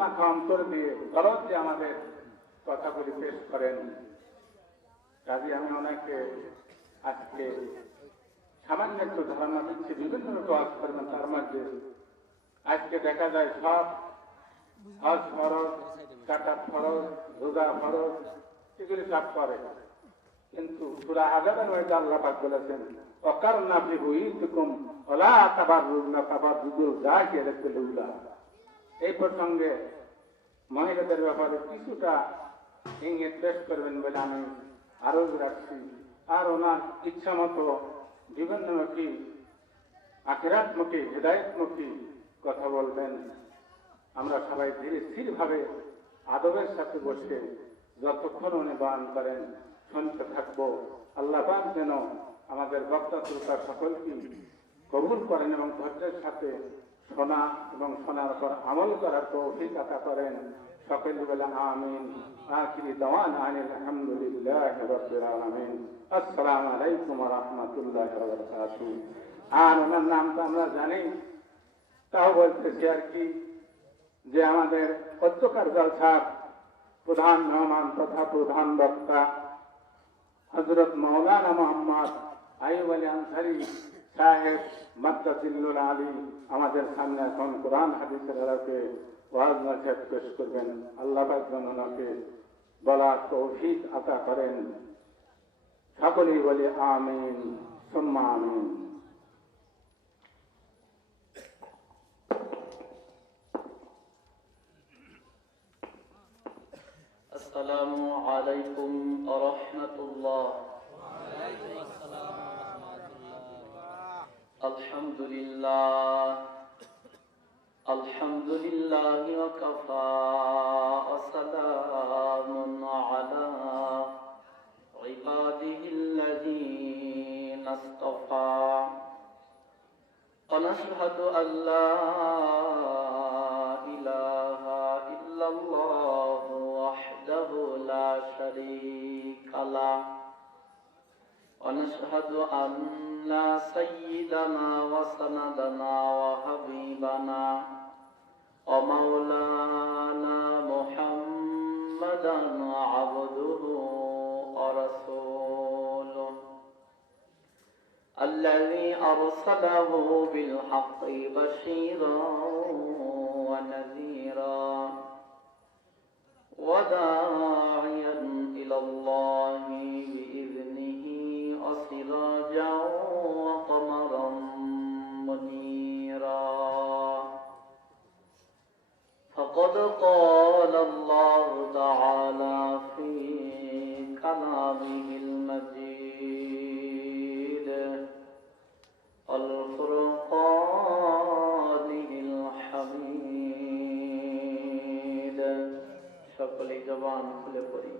মাখা অন্তর দিয়ে দরদ দিয়ে আমাদের কথাগুলি পেশ করেন। কাজে আমি ওনাকে আজকে সামান্য একটু ধারণা দিচ্ছি, বিভিন্ন ওয়াজ করবেন। তার মধ্যে আজকে দেখা যায় সব হজ ফরজ, কাটার ফরজ, রোজা ফরজ, এগুলি সব করে, কিন্তু সূরা আযাবের মধ্যে আল্লাহ পাক বলেছেন ওয়াকারনা ফি বুয়ুতিকুম ওয়ালা তাবাররুনা তাবাররুজুল জাহিলিয়াতিল উলা। এই প্রসঙ্গে মহিলাদের ব্যাপারে কিছুটা ইঙ্গিত পেশ করবেন বলে আমি আরজ রাখছি। আর ওনার ইচ্ছা মতো বিভিন্নমুখী, আখিরাতমুখী, হেদায়েতমুখী কথা বলবেন। আমরা সবাই ধীরে স্থিরভাবে আদবের সাথে বসে যতক্ষণ উনি বয়ান করেন শুনতে থাকবো। আল্লাহ পাক যেন আমাদের বক্তা শ্রোতা সকলকে কবুল করেন এবং ধৈর্যের সাথে শোনা এবং শোনার পর আমল করার তৌফিক আতা করেন। সকলে বলে আমিন। আখিরি দাওয়ানা আলহামদুলিল্লাহি রাব্বিল আলামিন। আসসালামু আলাইকুম ওয়া রাহমাতুল্লাহি ওয়া বারাকাতুহু। আর ওনার নাম তো আমরা জানি, তাও বলতেছি আর কি, যে আমাদের পত্রকার জলসার প্রধান মেহমান তথা প্রধান বক্তা হযরত মাওলানা মুহাম্মদ আইয়ুব আলী আনসারী সাহেব মাদ্দাজিল্লুল আলী আমাদের সামনে এখন কোরআন হাদিসের আলোকে ওয়াজ নসিহত পেশ করবেন। আল্লাহ পাক যেন ওনাকে বলার তৌফিক আতা করেন। সকলেই বলি আমিন সুম্মা আমিন। আসসালামু আলাইকুম ওয়া রাহমাতুল্লাহ। আলহামদুলিল্লাহ আলহামদুলিল্লাহি ওয়া কাফা ওয়া সালামুন আলা ইবাদিহিল্লাযীনা ইসতাফা। ওয়া নাশহাদু আল্লা ইলাহা ইল্লাল্লাহু ওয়াহদাহু লা শারীকা লাহু ওয়া নাশহাদু আন্না সাইয়্যিদানা ওয়া সানাদানা ওয়া হাবিবানা ওয়া মাওলানা মুহাম্মাদান আবদুহু ওয়া রাসূলুহু الذي أرسله بالحق بشيرا ونذيرا وداعيا إلى الله بإذنه وسراجا وقمرا منيرا. فقد قال الله تعالى في كلامه المجيد الفرقان الحميد. সকলে জবান খুলে পড়ি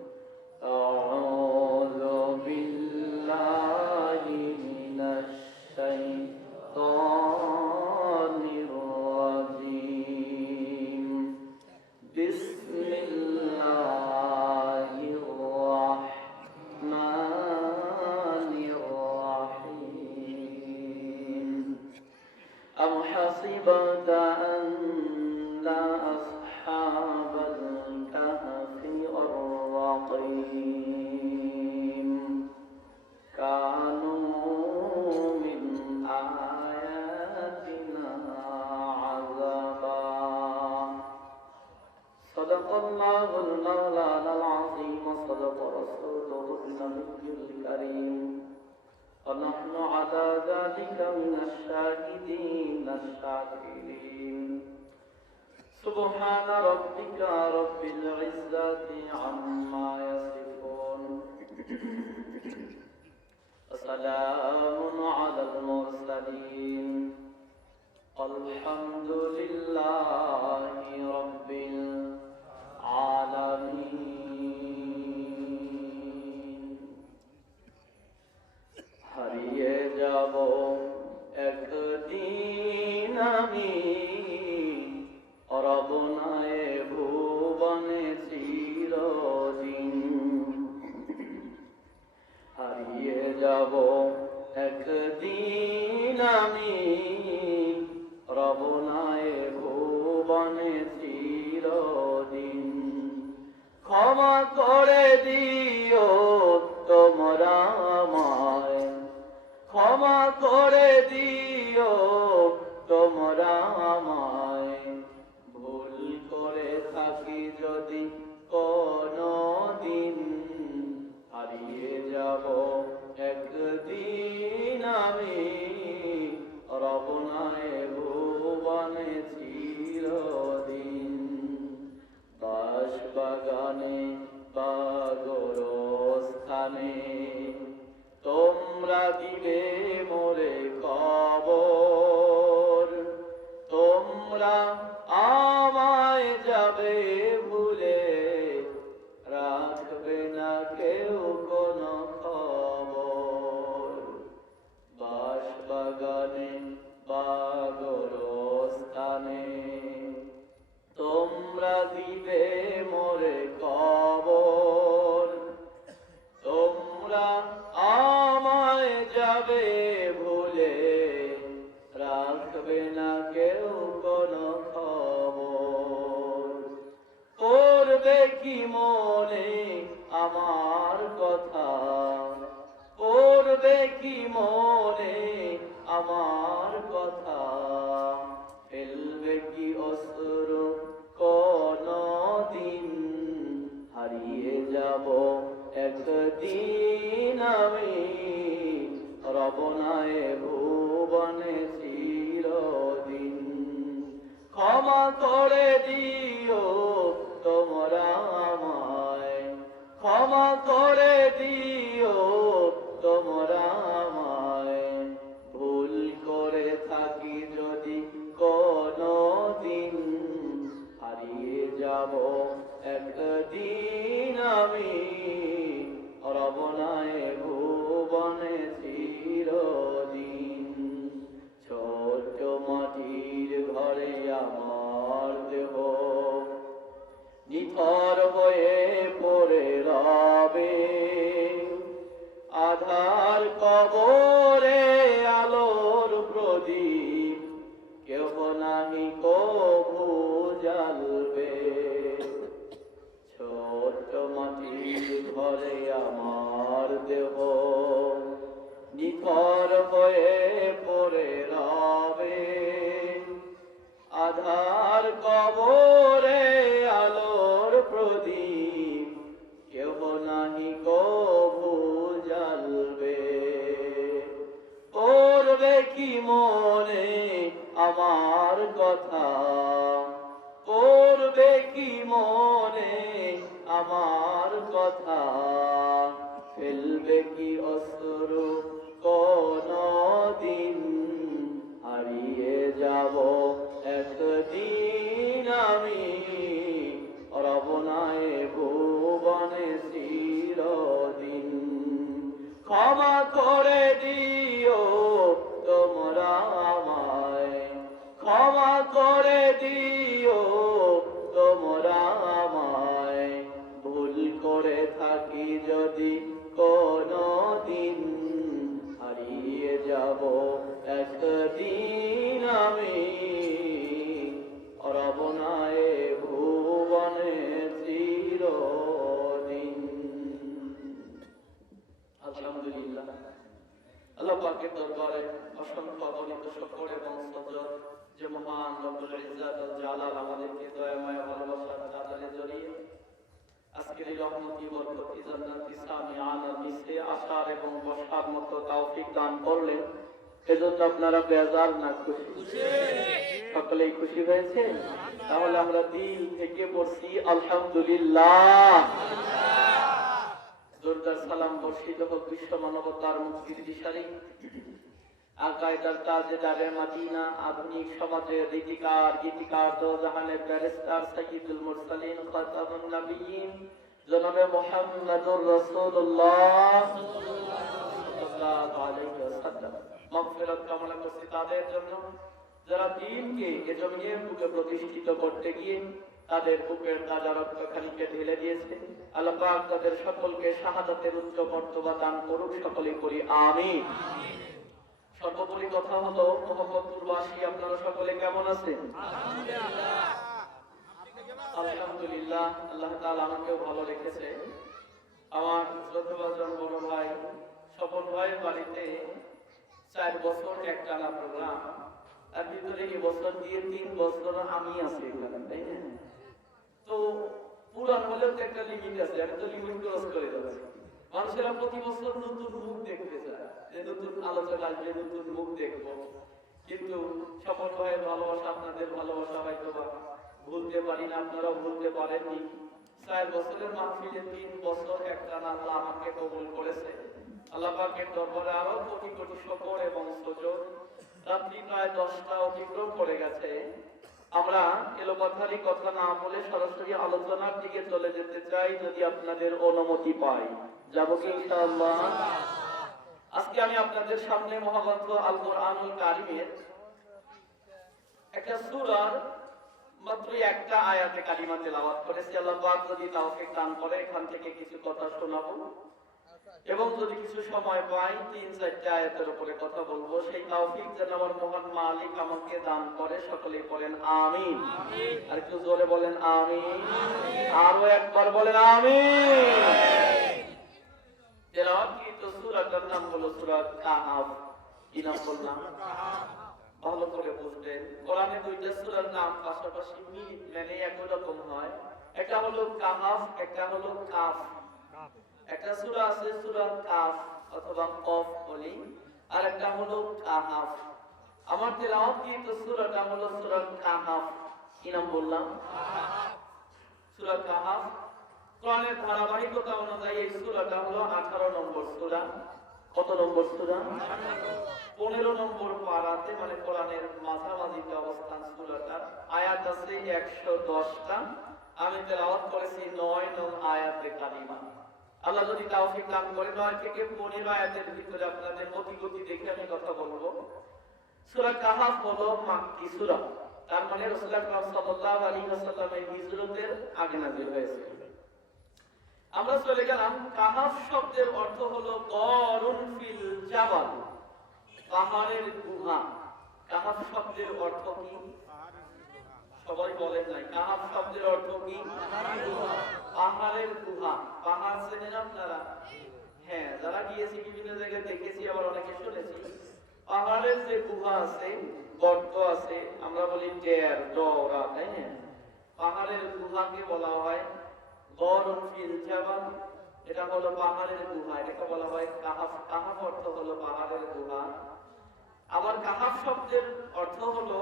আউযু বিল্লাহি মিনাশ শাইতানির রাজীম। বিসমিল্লাহির রাহমানির রাহিম। আম হাসিবাতা আন্না আসহাবাল কাহফি ওয়ার রাকীম কানু মিন আয়াতিনা আযাবা। সাদাকাল্লাহুল মাওলানাল আযীম ওয়া সাদাকা রাসূলুহুন নাবিয়্যুল কারীম ওয়া নাহনু আলা যালিকা মিনাশ শাহিদিন আশ-শাকিরিন। سبحان ربك رب العزة عما يصفون وسلام على المرسلين والحمد لله رب العالمين. হারিয়ে যাব একদিন আমি রবনায় ভুবনে চিরদিন। হারিয়ে যাব একদিন আমি রবনায় ভুবনে চিরদিন। করে দিও তোমরা আমায়, ক্ষমা করে দিও তোমরা আমায়, ভুল করে থাকি যদি কোনো দিন, হারিয়ে যাব একদিন আমি, রব নাই ভুবনে চিরদিন। বাস বাগানে বা গোরস্থানে তোমরা দিবে মোরে কবর, তোমরা আমায় যাবে ভুলে, রাখবে না কেউ কোনো খবর। বাস বাগানে বা গোরস্থানে তোমরা দিবে মোরে কবর, তোমরা আমায় যাবে ভুলে, রাখবে না কেউ কোনো খবর। করবে কি মনে আমার কথা, করবে কি মনে আমার কথা, ফেলবে কি অশ্রু কোনো দিন, হারিয়ে যাব একদিন আমি, রব নাই ভুবনে চিরদিন। ক্ষমা করে দিও তোমরা আমায়, ক্ষমা করে দিও তোমরা আমায়, ভুল করে থাকি যদি কোনো দিন, হারিয়ে যাব একদিন আমি, রব নাই ভুবনে চিরদিন। ছোট মাটির ঘরে আমার দেহ নিথর হয়ে পড়ে রবে, আধার কবরে আলোর প্রদীপ কেহ নাহি কভু জ্বালবে। ছোট মাটির ঘরে আমার দেহ নিথর হয়ে পড়ে রবে, আধার কবরে আলোর প্রদীপ কেহ নাহি কভু জ্বালবে। করবে কি মনে আমার কথা, করবে কি মনে আমার কথা, ফেলবে কি অশ্রু কোনো দিন, হারিয়ে যাব একদিন আমি, রব নাই ভুবনে চিরদিন। ক্ষমা করে দিও তোমরা আমায়, ক্ষমা করে দিও তোমরা আমায়, ভুল করে থাকি যদি কোনো দিন, হারিয়ে যাব একদিন আমি, রব নাই ভুবনে চিরদিন। আলহামদুলিল্লাহ, আল্লাহ পাকের দরবারে অসংখ্য অগণিত শুকর এবং সজদ যে মহান রব্বুল ইজ্জত ওয়াল জালাল আমাদেরকে দয়াময় ভালোবাসার চাদরে জড়িয়ে আজকের এই রহমতি বরকতি জান্নাতি সামিআনা মিশে আসার এবং বসার মতো তৌফিক দান করলেন, এজন্য আপনারা বেজার না খুশি? সকলেই খুশি হয়েছে? তাহলে আমরা দিল থেকে পড়ছি আলহামদুলিল্লাহ। জোরদার সালাম বর্ষিত হোক বিশ্ব মানবতার মুক্তির দিশারি আকায়েদার তাজেদারে মদিনা, আধুনিক সমাজের রীতিকার গীতিকার দো জাহানের ব্যারিস্টার সাইয়্যিদুল মুরসালিন খাতামুন নবিয়্যিন জনাবে মুহাম্মদুর রাসূলুল্লাহ সাল্লাল্লাহু আলাইহি ওয়াসাল্লাম মাগফিরাত কামনা করছি তাদের জন্য যারা দ্বীনকে এ জমিনের বুকে প্রতিষ্ঠিত করতে গিয়ে তাদের বুকের তাজা রক্তখানিকে ঢেলে দিয়েছে। আল্লাহ পাক তাদের সকলকে শাহাদাতের উচ্চ মর্তবা দান করুক, সকলে করি আমিন। সর্বোপরি কথা হলো, মোহাম্মদপুরবাসী আপনারা সকলে কেমন আছেন? আলহামদুলিল্লাহ। আলহামদুলিল্লাহ, আল্লাহ তাআলা আমাকেও ভালো রেখেছে। আমার শ্রদ্ধাভাজন বড় ভাই স্বপন ভাইয়ের বাড়িতে 4 বছর একটানা প্রোগ্রাম, তার ভিতরে এবছর দিয়ে 3 বছর আমি আছি এখানে, তাই না? তো পুরান হলেও তো একটা লিমিট আছে, আমি তো লিমিট ক্রস করে যাচ্ছি। মানুষেরা প্রতি বছর নতুন মুখ দেখতে চায়, যে নতুন আলোচনা আসবে, নতুন মুখ দেখবো। কিন্তু স্বপন ভাইয়ের ভালোবাসা, আপনাদের ভালোবাসা হয়তো বা ভুলতে পারি না, আপনারাও ভুলতে পারেননি। 4 বছরের মাহফিলে 3 বছর একটানা আল্লাহ আমাকে কবুল করেছে। আল্লাহ পাকের দরবারে আরো কোটি কোটি শুকর এবং সুজুদ। রাত্রি প্রায় 10টা অতিক্রম করে গেছে। আমরা এলোপাথারি কথা না বলে সরাসরি আলোচনার দিকে চলে যেতে চাই, যদি আপনাদের অনুমতি পাই। যাব কি ইনশাআল্লাহ? আজকে আমি আপনাদের সামনে মহাগ্রন্থ আল কোরআনুল কারীমের একটা সূরার মাত্র একটা আয়াতে কালিমা তেলাওয়াত করেছি। আল্লাহ পাক যদি তাওফিক দান করে এখান থেকে কিছু কথা শোনাবো, এবং যদি কিছু সময় পাই 3-4টা আয়াতের উপরে কথা বলবো। সেই তাওফিক যেন আমার মহান মালিক আমাকে দান করে। সকলেই বলেন আমিন। আর একটু জোরে বলেন আমিন। আরো একবার বলেন আমিন। তেলাওয়াতকৃত সূরাটার নাম হলো সূরা কাহাফ। কি নাম বললাম? ভালো করে বুঝবেন, কোরআনে 2টা সূরার নাম পাশাপাশি মানে একই রকম হয়। একটা হলো কাহাফ, একটা হলো কাফ। একটা সূরা আছে সূরা কাফ অথবা কফ বলি, আর একটা হলো কাহাফ। আমার তেলাওয়াতকৃত সূরাটা হলো সূরা কাহাফ। কি নাম বললাম? সূরা কাহাফ। কোরআনের ধারাবাহিকতা অনুযায়ী এই সূরাটা হলো 18 নম্বর সূরা। কত নম্বর সূরা? 15 নম্বর পারাতে, মানে কোরআনের মাঝামাঝিতে অবস্থান সূরাটার। আয়াত আছে 110টা। আমি তেলাওয়াত করেছি 9 নং আয়াতে কারিমা। আল্লাহ যদি তাওফিক দান করে 9 থেকে 15 আয়াতের ভিতরে আপনাদের মতিগতি দেখে আমি কথা বলবো। সূরা কাহাফ হলো মাক্কি সূরা, তার মানে রাসূলুল্লাহ সাল্লাল্লাহু আলাইহি ওয়াসাল্লামের হিজরতের আগে নাযিল হয়েছে। আমরা চলে গেলাম। কাহাফ শব্দের অর্থ হলো গরুন ফিল জাবাল, পাহাড়ের গুহা। কাহাফ শব্দের অর্থ কি? সবাই বলেন নাই। কাহাফ শব্দের অর্থ কি? পাহাড়ের গুহা। পাহাড় চেনেন আপনারা? হ্যাঁ, যারা গিয়েছি বিভিন্ন জায়গায় দেখেছি, আবার অনেকে শুনেছি। পাহাড়ের যে গুহা আছে, গর্ত আছে, আমরা বলি ডের ডরা, তাই না? পাহাড়ের গুহাকে বলা হয় গরুন ফিল জাবাল। এটা হলো পাহাড়ের গুহা, এটাকে বলা হয় কাহাফ। কাহাফ অর্থ হলো পাহাড়ের গুহা। আবার কাহাফ শব্দের অর্থ হলো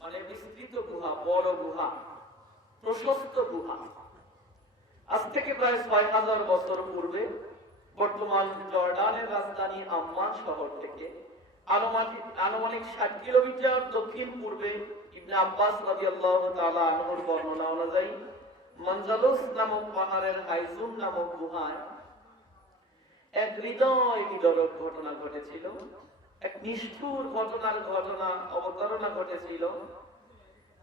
মানে বিস্তৃত গুহা, বড় গুহা, প্রশস্ত গুহা। আজ থেকে প্রায় 6000 বছর পূর্বে বর্তমান জর্ডানের রাজধানী আম্মান শহর থেকে আনুমানিক 60 কিলোমিটার দক্ষিণ পূর্বে ইবনে আব্বাস রাদিয়াল্লাহু তাআলা আনহুর বর্ণনা অনুযায়ী মানজালুস নামক পাহাড়ের হাইজুম নামক গুহায় এক হৃদয় বিদারক ঘটনা ঘটেছিল। এক নিষ্ঠুর ঘটনা অবতারণা ঘটেছিল,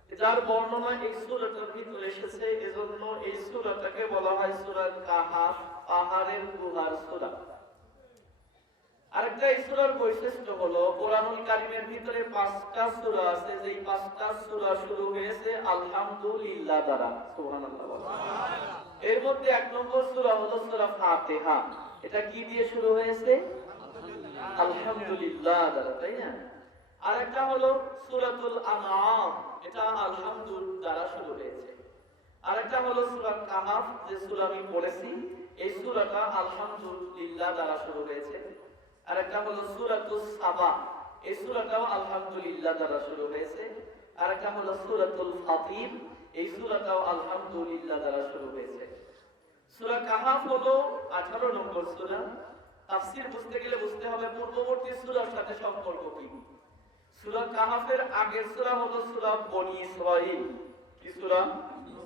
যার বর্ণনা এই সূরাটার ভিতরে এসেছে। এজন্য এই সূরাটাকে বলা হয় সূরা কাহাফ, পাহাড়ের গুহার সূরা। আরেকটা এই সূরার বৈশিষ্ট্য হলো কোরআনুল কারীমের ভিতরে 5টা সূরা আছে, যেই 5টা সূরা শুরু হয়েছে আলহামদুলিল্লাহ দ্বারা। সুবহানাল্লাহ। এর মধ্যে 1 নম্বর সূরা হলো সূরা ফাতিহা। এটা কি দিয়ে শুরু হয়েছে? আলহামদুলিল্লাহ দ্বারা, তাই না? আরেকটা হলো সূরাতুল আনআম, এটা আলহামদুলিল্লাহ দ্বারা শুরু হয়েছে। আরেকটা হলো সূরা কাহাফ, যে সূরা আমি পড়েছি, এই সূরাটা আলহামদুলিল্লাহ দ্বারা শুরু হয়েছে। আরেকটা হলো সূরাতুস সাবা, এই সূরাটাও আলহামদুলিল্লাহ দ্বারা শুরু হয়েছে। আরেকটা হলো সূরাতুল ফাতির, এই সূরাটাও আলহামদুলিল্লাহ দ্বারা শুরু হয়েছে। সূরা কাহাফ হলো 18 নম্বর সূরা। তাফসীর বুঝতে গেলে বুঝতে হবে পূর্ববর্তী সূরার সাথে সম্পর্ক কি। সূরা কাহাফের আগের সূরা হলো সূরা বনী ইসরাঈল। কি সূরা?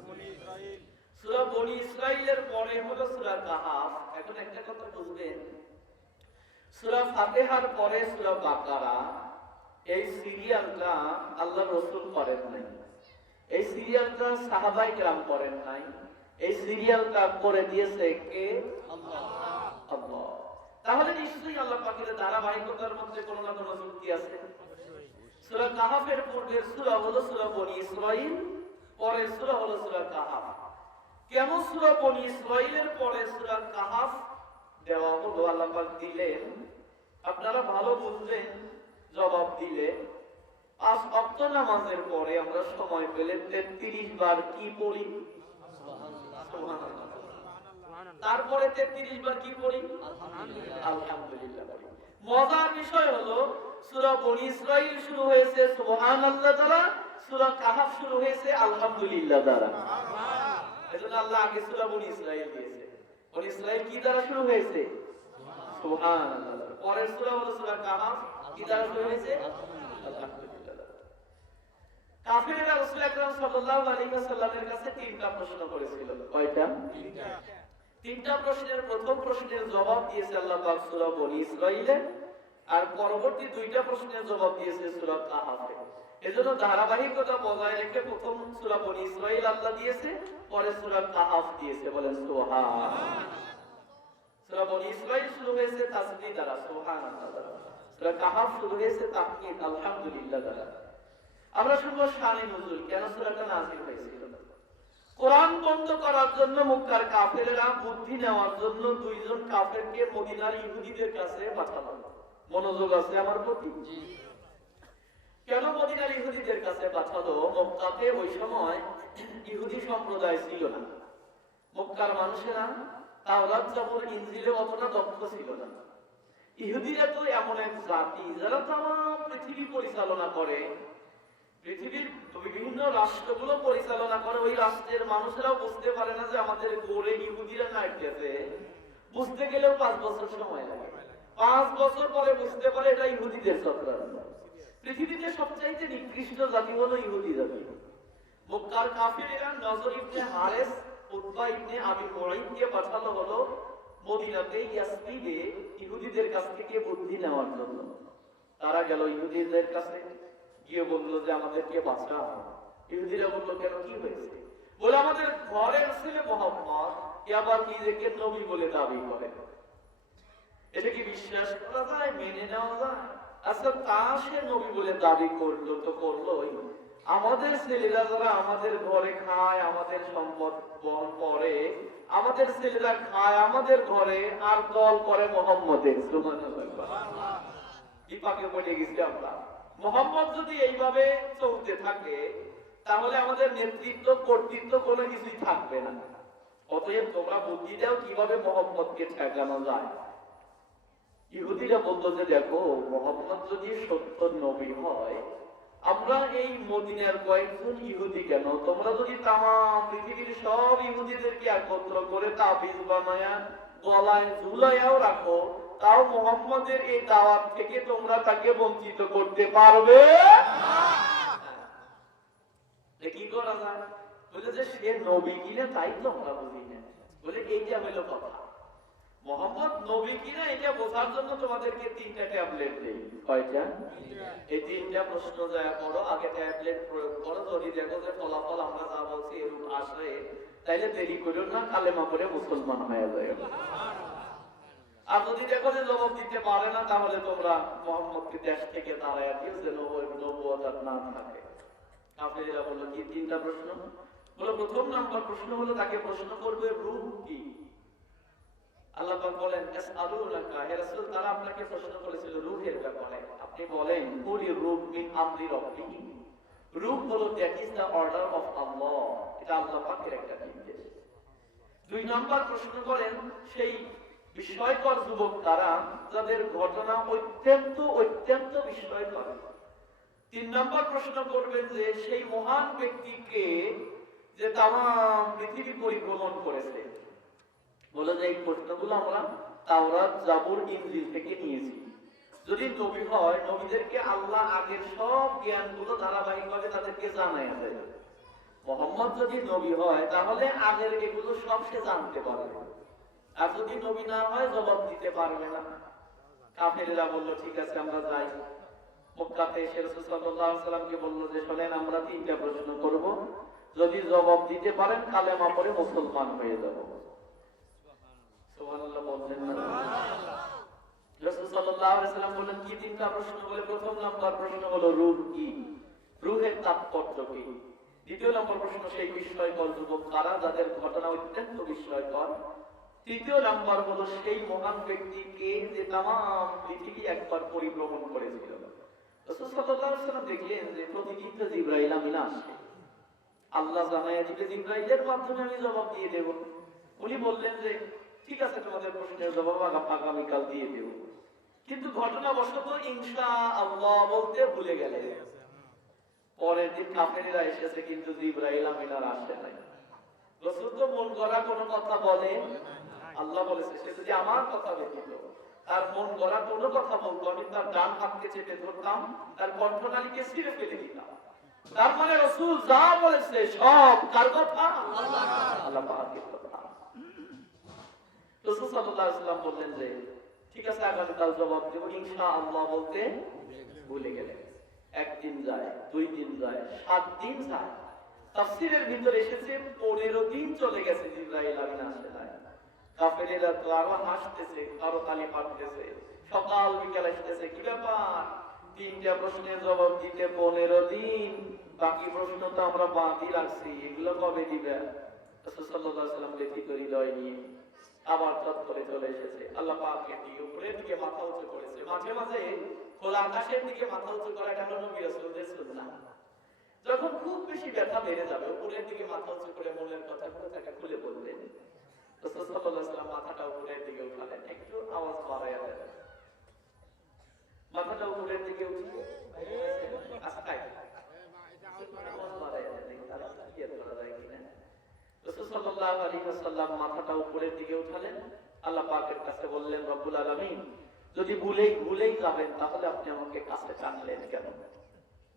বনী ইসরাঈল। সূরা বনী ইসরাঈলের পরে হলো সূরা কাহাফ। এখন একটা কথা বুঝবেন, সূরা ফাতিহার পরে সূরা বাকারা, এই সিরিয়ালটা আল্লাহর রাসূল করেন নাই, এই সিরিয়ালটা সাহাবায়ে কেরাম করেন নাই, এই সিরিয়ালটা করে দিয়েছে কে? আল্লাহ। আল্লাহ। তাহলে নিশ্চয়ই আল্লাহ পাকের ধারাবাহিকতার মধ্যে কোনো না কোনো যুক্তি আছে। সূরা কাহাফের পূর্বের সূরা হলো সূরা বনী ইসরাঈল, পরের সূরা হলো সূরা কাহাফ। কেন সূরা বনী ইসরাঈলের পরে সূরা কাহাফ দেওয়া হলো? আল্লাহ পাক দিলেন, আপনারা ভালো বুঝবেন। জবাব দিলে 5 ওয়াক্ত নামাজের পরে আমরা সময় পেলে 33 বার কি পড়ি? সুবহানাল্লাহ। তারপরে 33 বার কি পড়ি? আলহামদুলিল্লাহ পড়ি। মজার বিষয় হলো সূরা বনী ইসরাঈল শুরু হয়েছে সুবহানাল্লাহ দ্বারা, সূরা কাহাফ শুরু হয়েছে আলহামদুলিল্লাহ দ্বারা। এজন্য আল্লাহ আগে সূরা বনী ইসরাঈল দিয়েছে। বনী ইসরাঈল কি দ্বারা শুরু হয়েছে? সুবহানাল্লাহ। পরের সূরা হলো সূরা কাহাফ, কি দ্বারা শুরু হয়েছে? আলহামদুলিল্লাহ দ্বারা। কাফিররা রাসূল আকরাম সাল্লাল্লাহু আলাইহি ওয়াসাল্লামের কাছে 3টা প্রশ্ন করেছিল। কয়টা? 3টা প্রশ্নের প্রথম প্রশ্নের জবাব দিয়েছে আল্লাহ পাক সূরা বনী ইসরাঈলে, আর পরবর্তী 2টা প্রশ্নের জবাব দিয়েছে সূরা কাহাফে। এজন্য ধারাবাহিকতা বজায় রেখে প্রথম সূরা বনী ইসরাঈল আল্লাহ দিয়েছে, পরে সূরা কাহাফ দিয়েছে। বলেন সুবহানাল্লাহ। সূরা বনী ইসরাঈল শুরু হয়েছে তাসবিহ দ্বারা, সুবহানাল্লাহ। সূরা কাহাফ শুরু হয়েছে তাহমিদ আলহামদুলিল্লাহ দ্বারা। আমরা শুনবো শানে নুজুল, কেন সূরাটা নাযিল হয়েছিল। কোরআন বন্ধ করার জন্য মক্কার কাফেররা বুদ্ধি নেওয়ার জন্য 2 জন কাফেরকে মদিনার ইহুদিদের কাছে পাঠালো। মনোযোগ আছে আমার প্রতি? কেন মদিনার ইহুদিদের কাছে পাঠালো? মক্কাতে ওই সময় ইহুদি সম্প্রদায় ছিল না। মক্কার মানুষেরা তাওরাত, জাবুর, ইনজিলে অতটা দক্ষ ছিল না। ইহুদিরা তো এমন এক জাতি যারা তাম পৃথিবী পরিচালনা করে, পৃথিবীর বিভিন্ন রাষ্ট্রগুলো পরিচালনা করে। ওই রাষ্ট্রের মানুষেরাও বুঝতে পারে না যে আমাদের গোরে ইহুদিরা নাইতেছে। বুঝতে গেলেও 5 বছর সময় লাগে। 5 বছর পরে বুঝতে পারে এটা ইহুদিদের চক্রান্ত। পৃথিবীতে সবচাইতে নিকৃষ্ট জাতি হলো ইহুদি জাতি। মক্কার কাফিরেরা নজর ইবনে হারেস, উতবা ইবনে আবি মুআইদকে পাঠালো হলো মদিনাতে ইয়াসরিবে ইহুদিদের কাছ থেকে বুদ্ধি নেওয়ার জন্য। তারা গেল ইহুদিদের কাছে, গিয়ে বললো যে আমাদেরকে বাঁচাও। ইহুদিরা বললো কেন, কি হয়েছে? বলে আমাদের ঘরের ছেলে মুহাম্মদ আবার নিজেকে নবী বলে দাবি করে। এটা কি বিশ্বাস করা যায়, মেনে নেওয়া যায়? আচ্ছা, তা সে নবী বলে দাবি করলো তো করলোই, আমাদের ছেলেরা যারা আমাদের ঘরে খায়, আমাদের সম্পদ বহন করে, আমাদের ছেলেরা খায় আমাদের ঘরে, আর দল করে মুহাম্মদের। সুবহানাল্লাহ। বিপাকে পড়ে গেছি আমরা। মুহাম্মদ যদি এইভাবে চলতে থাকে তাহলে আমাদের নেতৃত্ব, কর্তৃত্ব কোনো কিছুই থাকবে না। অতএব তোমরা বুদ্ধি দাও কিভাবে মুহাম্মদকে ঠেকানো যায়। ইহুদিরা বলল যে দেখো, মুহাম্মদ যদি সত্য নবী হয়, আমরা এই মদিনার কয়েকজন ইহুদি কেন, তোমরা যদি তাম পৃথিবীর সব ইহুদিদেরকে একত্র করে তাবিজ বানায়া গলায় ঝুলাইয়াও রাখো, তাও মুহাম্মদের এই দাওয়াত থেকে তোমরা তাকে বঞ্চিত করতে পারবে না। কি করা যায়? বলে যে সে নবী কিনা তাই তো আমরা বুঝি না। বলে এইটা হলো কথা। মুহাম্মদ নবী কিনা এটা বোঝার জন্য তোমাদেরকে 3টা ট্যাবলেট দেই। কয়টা? এই 3টা প্রশ্ন যায় করো, আগে ট্যাবলেট প্রয়োগ করো। যদি দেখো যে ফলাফল আমরা যা বলছি এরকম আসে, তাইলে দেরি করো না, কালেমা পড়ে মুসলমান হয়ে যায়। আর যদি দেখো যে জবাব দিতে পারে না, তাহলে তোমরা মুহাম্মদকে দেশ থেকে তাড়াইয়া দিও, যেন ওই নবুয়ত আর না থাকে। কাফেররা বলল কি 3টা প্রশ্ন? বলে প্রথম নাম্বার প্রশ্ন হলো তাকে প্রশ্ন করবে রূহ কি। আল্লাহ পাক বলেন আসআলুনাকা, হে রাসূল তারা আপনাকে প্রশ্ন করেছিল রূহের ব্যাপারে, আপনি বলেন কুলি রূহ মিন আমরি রাব্বি। রূহ হলো that is the order of Allah, এটা আল্লাহ পাকের একটা নির্দেশ। 2 নাম্বার প্রশ্ন করেন সেই বিস্ময়কর যুবক তারা যাদের ঘটনা অত্যন্ত বিস্ময়কর। 3 নাম্বার প্রশ্ন করবেন যে সেই মহান ব্যক্তিকে যে তাম পৃথিবী পরিভ্রমণ করেছে। বলে যে এই প্রশ্নগুলো আমরা তাওরাত, জাবুর, ইনজিল থেকে নিয়েছি। যদি নবী হয়, নবীদেরকে আল্লাহ আগের সব জ্ঞানগুলো ধারাবাহিকভাবে তাদেরকে জানায় দেয়। মুহাম্মদ যদি নবী হয় তাহলে আগের এগুলো সব সে জানতে পারবে, আর যদি নবী না হয় জবাব দিতে পারবে না। কাফেররা বলল ঠিক আছে আমরা যাই। মক্কাতে এসে রাসূল সাল্লাল্লাহু আলাইহি ওয়াসাল্লামকে বলল যে শোনেন, আমরা 3টা প্রশ্ন করব, যদি জবাব দিতে পারেন কালেমা পড়ে মুসলমান হয়ে যাব। সুবহানাল্লাহ বলছেন না? রাসূল সাল্লাল্লাহু আলাইহি ওয়াসাল্লাম বলেন কি 3টা প্রশ্ন? বলে প্রথম নাম্বার প্রশ্ন হলো রূহ কি, রূহের তাৎপর্য কি। দ্বিতীয় নম্বর প্রশ্ন, সেই বিস্ময়কর যুবক কারা যাদের ঘটনা অত্যন্ত বিস্ময়কর? তৃতীয় নাম্বার হলো সেই মহান ব্যক্তিকে যে তামাম পৃথিবী একবার পরিভ্রমণ করেছিল। রাসূল সাল্লাল্লাহু আলাইহি ওয়াসাল্লাম দেখলেন যে প্রতিদিন তো জিবরাইল আমিন আসে, আল্লাহ জানায় দিবে জিবরাইলের মাধ্যমে আমি জবাব দিয়ে দেব। উনি বললেন যে ঠিক আছে, তোমাদের প্রশ্নের জবাব আগামীকাল দিয়ে দেব। কিন্তু ঘটনাবশত ইনশাআল্লাহ বলতে ভুলে গেলেন। পরের দিন কাফেরেরা এসেছে, কিন্তু জিবরাইল আমিন আর আসে নাই। রাসূল তো মন গড়া কোনো কথা বলে, আল্লাহ বলেছে সে যদি আমার কথা ব্যতীত তার মন গড়া কোনো কথা বলতো, আমি তার ডান হাতকে চেপে ধরতাম, তার কণ্ঠনালীকে ছিঁড়ে ফেলে দিতাম। তার মানে রাসূল যা বলেছে সব কার কথা? আল্লাহ পাকের কথা। রাসূল সাল্লাল্লাহু আলাইহি ওয়াসাল্লাম বললেন যে ঠিক আছে, আগামীকাল জবাব দেব ইনশাআল্লাহ বলতে ভুলে গেলেন। একদিন যায়, 2 দিন যায়, 7 দিন যায়। তাফসীরের ভিতরে এসেছে 15 দিন চলে গেছে, জিবরাইল আমিন আসে নাই। কাফেরেরা তো আরো হাসতেছে, আরো তালি মারতেছে, সকাল বিকাল আসতেছে, কি ব্যাপার 3টা প্রশ্নের জবাব দিতে 15 দিন, বাকি প্রশ্ন তো আমরা বাকি রাখছি, এগুলো কবে দিবে? রাসূল সাল্লাল্লাহু আলাইহি ওয়াসাল্লাম ব্যথিত হৃদয় নিয়ে আবার চত্বরে চলে এসেছে। আল্লাহ পাকের দিকে উপরের দিকে মাথা উঁচু করেছে। মাঝে মাঝে খোলা আকাশের দিকে মাথা উঁচু করাটা হলো নবী রাসূলদের সুন্নাহ। যখন খুব বেশি ব্যথা বেড়ে যাবে, উপরের দিকে মাথা উঁচু করে মনের কথাগুলো তাকে খুলে বললেন। রাসূল সাল্লাল্লাহু আলাইহি ওয়াসাল্লাম মাথাটা উপরের দিকে উঠালেন, একটু আওয়াজ বাড়ায়া দেন, মাথাটা উপরের দিকে উঠিয়ে আস্তায় আওয়াজ বাড়ায়া দেন, তারা কি করা যায় কিনা। রাসূল সাল্লাল্লাহু আলাইহি ওয়াসাল্লাম মাথাটা উপরের দিকে উঠালেন, আল্লাহ পাকের কাছে বললেন, রব্বুল আলামিন যদি ভুলেই যাবেন তাহলে আপনি আমাকে কাছে টানলেন কেন?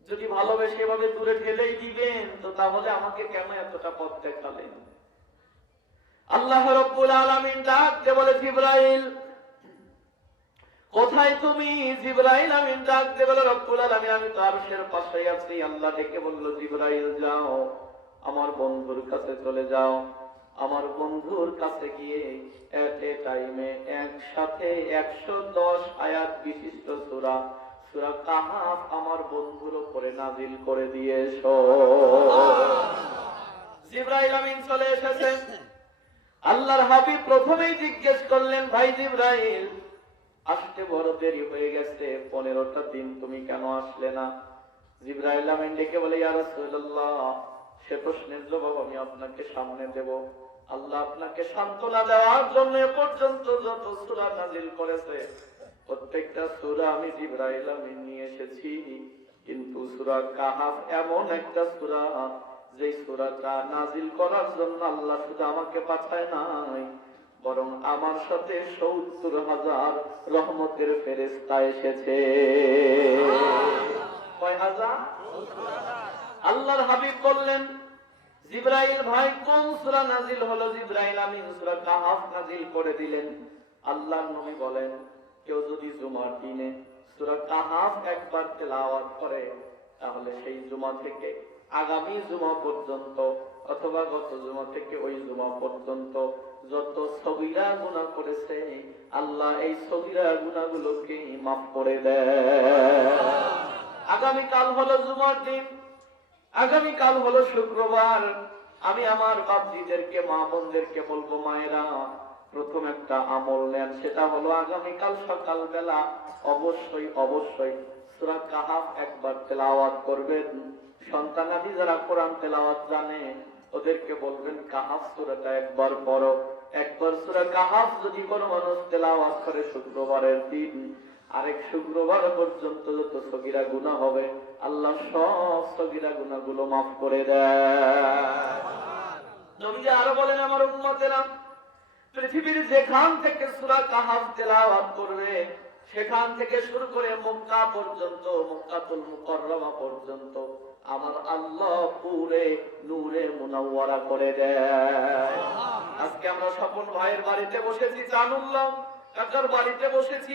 যদি ভালোবেসে এভাবে দূরে ঠেলেই দিবেন তো তাহলে আমাকে কেন এতটা পথ দেখালেন? আল্লাহ রাব্বুল আলামিন ডাক দিয়ে বলে, জিবরাইল কোথায় তুমি? জিবরাইল আমিন ডাক দিয়ে বলে, রব্বুল আলামিন আমি তো আরশের পাশে আছি। আল্লাহ ডেকে বলল, জিবরাইল যাও আমার বন্ধুর কাছে চলে যাও, আমার বন্ধুর কাছে গিয়ে এট এ টাইমে একসাথে 110 আয়াত বিশিষ্ট সূরা সূরা কাহাফ আমার বন্ধুর উপরে নাজিল করে দিয়ে এসো। জিবরাইল আমিন চলে এসেছেন। আল্লাহর হাবিব প্রথমেই জিজ্ঞেস করলেন, ভাই জিবরাইল আসতে বড় দেরি হয়ে গেছে, 15টা দিন তুমি কেন আসলে না? জিবরাইল আমিন ডেকে বলে, ইয়া রাসূলুল্লাহ সে প্রশ্নের জবাব আমি আপনাকে সামনে দেব। আল্লাহ আপনাকে সান্ত্বনা দেওয়ার জন্য পর্যন্ত যত সূরা নাজিল করেছে প্রত্যেকটা সূরা আমি জিবরাইল আমিন নিয়ে এসেছি, কিন্তু সূরা কাহাফ এমন একটা সূরা যে সূরাটা নাজিল করার জন্য আল্লাহ শুধু আমাকে পাঠায় নাই, বরং আমার সাথে 70,000 রহমতের ফেরেশতা এসেছে। কয় হাজার? আল্লাহর হাবিব বললেন, জিবরাইল ভাই কোন সূরা নাজিল হলো? জিবরাইল আমিন সূরা কাহাফ নাজিল করে দিলেন। আল্লাহর নবী বলেন, কেউ যদি জুমার দিনে সূরা কাহাফ একবার তেলাওয়াত করে তাহলে সেই জুমা থেকে আগামী জুমা পর্যন্ত অথবা গত জুমা থেকে ওই জুমা পর্যন্ত যত সগীরা গুনাহ করেছে আল্লাহ এই সগীরা গুনাহগুলোকে মাফ করে দেয়। আগামীকাল হলো জুমার দিন, আগামীকাল হলো শুক্রবার। আমি আমার বাপজিদেরকে মা বোনদেরকে বলবো, মায়েরা প্রথম একটা আমল নেন, সেটা হলো আগামীকাল সকালবেলা অবশ্যই সূরা কাহাফ একবার তেলাওয়াত করবেন। সন্তানাদি যারা কোরআন তেলাওয়াত জানে ওদেরকে বলবেন কাহাফ সূরাটা একবার পড়ো। একবার সূরা কাহাফ যদি কোনো মানুষ তেলাওয়াত করে শুক্রবারের দিন, আরেক শুক্রবার পর্যন্ত যত সগীরা গুনাহ হবে আল্লাহ সব সগীরা গুনাহগুলো মাফ করে দেয়। নবী আরো বলেন, আমার উম্মতেরা পৃথিবীর যেখান থেকে সূরা কাহাফ তেলাওয়াত করবে সেখান থেকে শুরু করে মক্কা পর্যন্ত, মক্কাতুল মুকাররমা পর্যন্ত আমার আল্লাহ পুরে নূরে মুনাওয়ারা করে দেয়। আজকে আমরা স্বপন ভাইয়ের বাড়িতে বসেছি, জানুল্লাহ কাকার বাড়িতে বসেছি,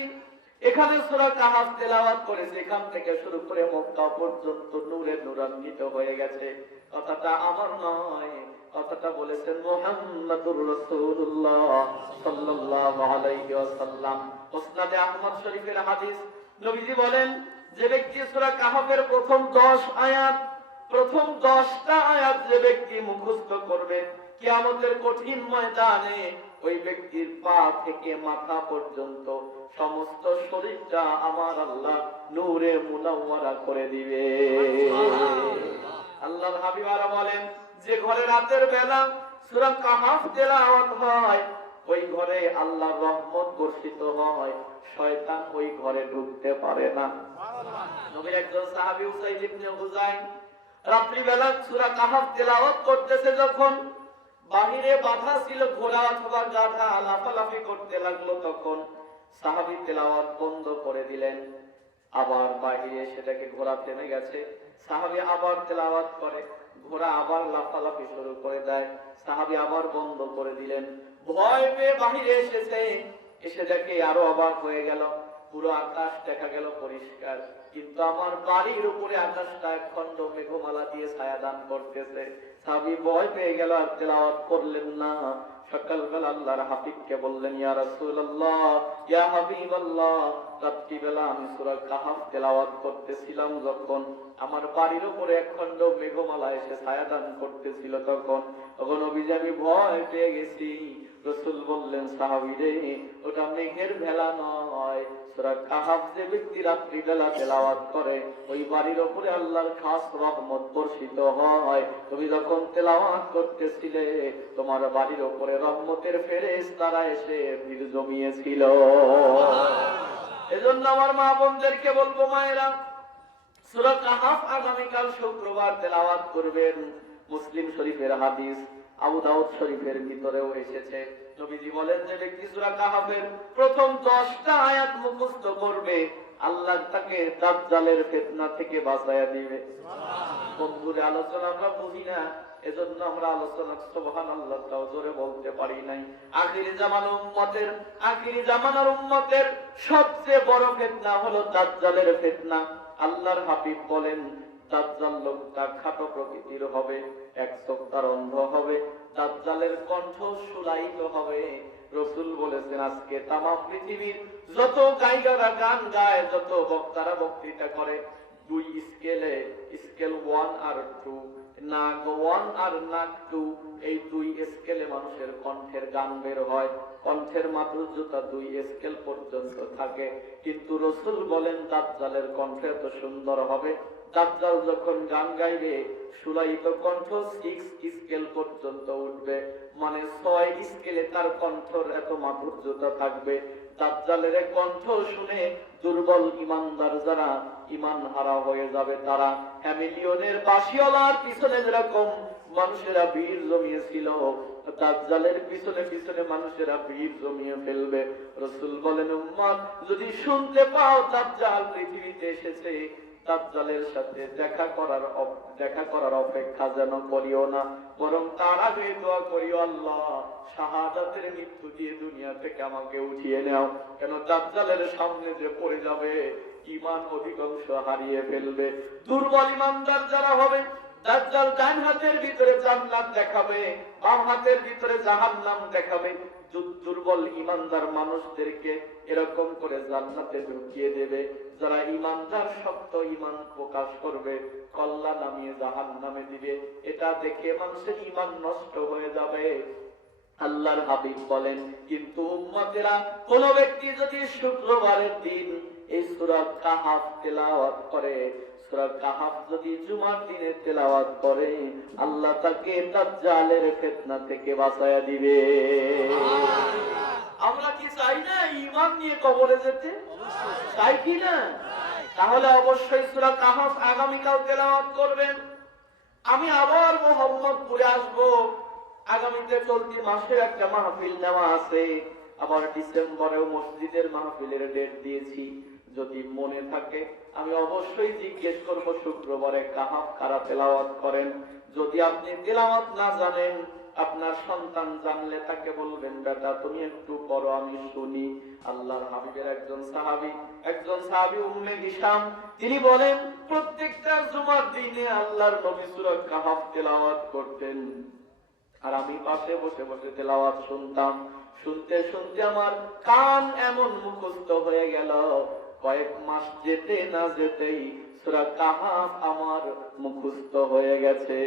এখানে সূরা কাহাফ তেলাওয়াত করেছে, এখান থেকে শুরু করে মক্কা পর্যন্ত নূরে নূরান্বিত হয়ে গেছে। কথাটা আমার নয়, কথাটা বলেছেন মুহাম্মদুর রাসূলুল্লাহ সাল্লাল্লাহু আলাইহি ওয়াসাল্লাম। মুসনাদে আহমদ শরীফের হাদিস, নবীজি বলেন, যে ব্যক্তি সূরা কাহাফের প্রথম 10 আয়াত প্রথম 10টা আয়াত যে ব্যক্তি মুখস্থ করবে, কিয়ামতের কঠিন ময়দানে ওই ব্যক্তির পা থেকে মাথা পর্যন্ত সমস্ত শরীরটা আমার আল্লাহ নূরে মুনাওয়ারা করে দিবে। আল্লাহর হাবিব আরা বলেন, যে ঘরে রাতের বেলা সূরা কাহাফ তেলাওয়াত হয়, ওই ঘরে আল্লাহর রহমত বর্ষিত হয়, শয়তান ওই ঘরে ঢুকতে পারে না। নবীর একজন সাহাবী উসাইদ ইবনে হুযাইন রাত্রি বেলা সূরা কাহাফ তেলাওয়াত করতেছে, যখন বাহিরে বাধা ছিল, ঘোড়া অথবা গাধা লাফালাফি করতে লাগলো, তখন সাহাবী তেলাওয়াত বন্ধ করে দিলেন। আবার বাহিরে সেটাকে ঘোড়া থেমে গেছে, সাহাবী আবার তেলাওয়াত করে, ঘোড়া আবার লাফালাফি শুরু করে দেয়, সাহাবী আবার বন্ধ করে দিলেন। ভয় পেয়ে বাহিরে এসেছে, এসে দেখে আরো অবাক হয়ে গেল, পুরো আকাশ দেখা গেল পরিষ্কার, কিন্তু আমার বাড়ির উপরে আকাশটা একখণ্ড মেঘমালা দিয়ে ছায়া দান করতেছে। সাহাবী ভয় পেয়ে গেল, আর তেলাওয়াত করলেন না। সকালবেলা আল্লাহর হাবিবকে বললেন, ইয়া রাসূলুল্লাহ, ইয়া হাবিবাল্লাহ, রাত্রিবেলা আমি সূরা কাহাফ তেলাওয়াত করতেছিলাম, যখন আমার বাড়ির উপরে একখণ্ড মেঘমালা এসে ছায়া দান করতেছিল, তখন নবীজি আমি ভয় পেয়ে গেছি। রাসূল বললেন, সাহাবী রে, ওটা মেঘের ভেলা নয়, সূরা কাহাফ যে ব্যক্তি রাত্রিবেলা তেলাওয়াত করে, ওই বাড়ির উপরে আল্লাহর খাস রহমত বর্ষিত হয়। তুমি যখন তেলাওয়াত করতেছিলে, তোমার বাড়ির উপরে রহমতের ফেরেশতারা এসে ভিড় জমিয়েছিল। এজন্য আমার মা বোনদেরকে বলবো, মায়েরা, সূরা কাহাফ আগামীকাল শুক্রবার তেলাওয়াত করবেন। মুসলিম শরীফের হাদিস, আবু দাউদ শরীফের ভিতরেও এসেছে, নবীজি বলেন, যে ব্যক্তি সূরা কাহাফের প্রথম 10টা আয়াত মুখস্থ করবে, আল্লাহ তাকে দাজ্জালের ফিতনা থেকে বাঁচায়া দিবে। বন্ধুরে, আলোচনা আমরা বুঝি না, এজন্য আমরা আলোচনা সুবহানাল্লাহ তাও জোরে বলতে পারি নাই। আখিরি জামানার উম্মতের সবচেয়ে বড় ফিতনা হলো দাজ্জালের ফিতনা। আল্লাহর হাবিব বলেন, দাজ্জাল লোকটা খাটো প্রকৃতির হবে, এক চোখ তার অন্ধ হবে, দাজ্জালের কণ্ঠ শুলায়িত হবে। রাসূল বলেছেন, আজকে তামাম পৃথিবীর যত গায়িকারা গান গায়, যত বক্তারা বক্তৃতা করে, দুই স্কেলে, স্কেল 1 আর 2, নাক 1 আর নাক 2, এই দুই স্কেলে মানুষের কণ্ঠের গান বের হয়, কণ্ঠের মাধুর্যতা 2 স্কেল পর্যন্ত থাকে। কিন্তু রাসূল বলেন, দাজ্জালের কণ্ঠ এত সুন্দর হবে, দাজ্জাল যখন গান গাইবে, শুলায়িত কণ্ঠ 6 স্কেল পর্যন্ত উঠবে, মানে 6 স্কেলে তার কণ্ঠের এত মাধুর্যতা থাকবে। দাজ্জালের কণ্ঠ শুনে দুর্বল ঈমানদার যারা ঈমান হারা হয়ে যাবে, তারা হ্যামিলিয়নের বাঁশিওয়ালার পিছনে যেরকম মানুষেরা ভিড় জমিয়েছিল, দাজ্জালের পিছনে পিছনে মানুষেরা ভিড় জমিয়ে ফেলবে। রাসূল বলেন, উম্মত, যদি শুনতে পাও দাজ্জাল পৃথিবীতে এসেছে, দাজ্জালের সাথে দেখা করার অপেক্ষা যেন করিও না, বরং তার আগে দোয়া করিও, আল্লাহ শাহাদাতের মৃত্যু দিয়ে দুনিয়া থেকে আমাকে উঠিয়ে নাও, কেন দাজ্জালের সামনে যে পড়ে যাবে, ঈমান অধিকাংশ হারিয়ে ফেলবে। দুর্বল ঈমানদার যারা হবে, দাজ্জাল ডান হাতের ভিতরে জান্নাত দেখাবে, বাম হাতের ভিতরে জাহান্নাম দেখাবে। দুর্বল ঈমানদার মানুষদেরকে এরকম করে জান্নাতে ঢুকিয়ে দেবে। যারা ঈমানদার, শক্ত ঈমান প্রকাশ করবে, কল্লা নামিয়ে জাহান্নামে দিবে। এটা দেখে মানুষের ঈমান নষ্ট হয়ে যাবে। আল্লাহর হাবিব বলেন, কিন্তু উম্মতেরা, কোন ব্যক্তি যদি শুক্রবারের দিন এই সূরা কাহাফ তেলাওয়াত করে, সূরা কাহাফ যদি জুমার দিনে তেলাওয়াত করে, আল্লাহ তাকে দাজ্জালের ফিতনা থেকে বাঁচায়া দিবে। আমরা কি চাই না ঈমান নিয়ে কবরে যেতে? চাই কি না? তাহলে অবশ্যই সূরা কাহাফ আগামীকাল তেলাওয়াত করবেন। আমি আবার মোহাম্মদপুরে আসবো, আগামীতে চলতি মাসে একটা মাহফিল নেওয়া আছে, আবার ডিসেম্বরেও মসজিদের মাহফিলের ডেট দিয়েছি। যদি মনে থাকে আমি অবশ্যই জিজ্ঞেস করব, শুক্রবারে কাহাফ কারা তেলাওয়াত করেন। যদি আপনি তেলাওয়াত না জানেন, আপনার সন্তান জানলে তাকে বলবেন, বেটা তুমি একটু পড়ো, আমি শুনি। আল্লাহর হাবিবের একজন সাহাবী উম্মে হিশাম, তিনি বলেন, প্রত্যেকটা জুমার দিনে আল্লাহর নবী সূরা কাহাফ তেলাওয়াত করতেন, আর আমি পাশে বসে বসে তেলাওয়াত শুনতাম। শুনতে শুনতে আমার কান এমন মুখস্থ হয়ে গেল, কয়েক মাস যেতে না যেতেই সূরা কাহাফ আমার মুখস্থ হয়ে গেছে।